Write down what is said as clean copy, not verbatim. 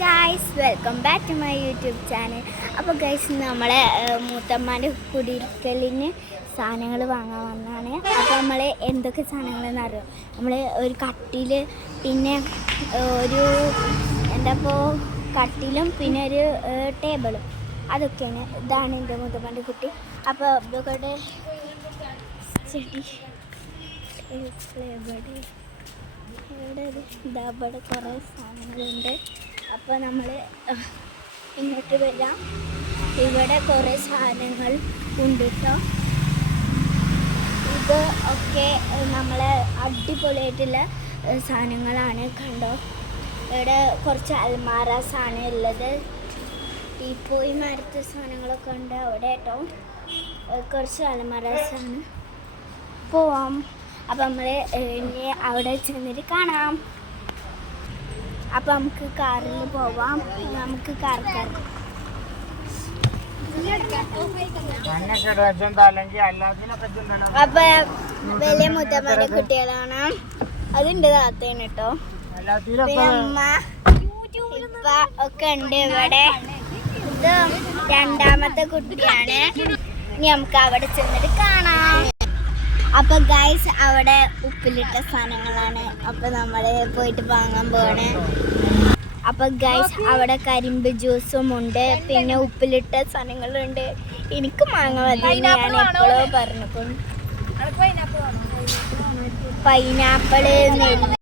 Guys, welcome back to my YouTube channel. അപ്പോൾ guys, നമ്മളെ മൂത്തമ്മാൻ്റെ കുടിയിരിക്കലിന് സാധനങ്ങൾ വാങ്ങാൻ വന്നതാണ്. അപ്പോൾ നമ്മൾ എന്തൊക്കെ സാധനങ്ങളെന്ന് അറിയാം. നമ്മൾ ഒരു കട്ടിൽ, പിന്നെ ഒരു കട്ടിലും പിന്നെ ഒരു ടേബിളും, അതൊക്കെയാണ്. ഇതാണ് എൻ്റെ മൂത്തമ്മാൻ്റെ കുട്ടി. അപ്പോൾ ഇതൊക്കെ ചെടി ഇവിടെ കുറേ സാധനങ്ങളുണ്ട്. അപ്പോൾ നമ്മൾ ഇങ്ങോട്ട് വരാം. ഇവിടെ കുറേ സാധനങ്ങൾ ഉണ്ട് കേട്ടോ. ഇത് ഒക്കെ നമ്മളെ അടിപൊളിയായിട്ടുള്ള സാധനങ്ങളാണ്. കണ്ടോ, ഇവിടെ കുറച്ച് അൽമാറാസാണ് ഉള്ളത്. ടീപ്പോയി മരത്തെ സാധനങ്ങളൊക്കെ ഉണ്ട് അവിടെ കേട്ടോ. കുറച്ച് അൽമാറാസാണ്. പോവാം. അപ്പം നമ്മൾ ഇനി അവിടെ ചെന്നിട്ട് കാണാം. അപ്പം നമുക്ക് കാറിൽ പോവാം. നമുക്ക് കാർ കയറാം. അപ്പൊ വലിയ മുത്തമ്മയുടെ കുട്ടികളാണ്. അതുണ്ട് താത്തേന് കേട്ടോ. അമ്മ ഇപ്പ ഒക്കെ ഉണ്ട് ഇവിടെ. ഇത് രണ്ടാമത്തെ കുട്ടിയാണ്. ഇനി നമുക്ക് അവിടെ ചെന്നിട്ട് കാണാം. അപ്പൊ ഗൈസ്, അവിടെ ഉപ്പിലിട്ട സാധനങ്ങളാണ്. അപ്പൊ നമ്മള് പോയിട്ട് വാങ്ങാൻ പോവാണ്. അപ്പൊ ഗൈസ്, അവിടെ കരിമ്പ് ജ്യൂസും ഉണ്ട്, പിന്നെ ഉപ്പിലിട്ട സാധനങ്ങളുണ്ട്. എനിക്ക് മാങ്ങ മതി, ഞാൻ എപ്പോഴോ പറഞ്ഞു. പൈനാപ്പിള്, നെല്ലി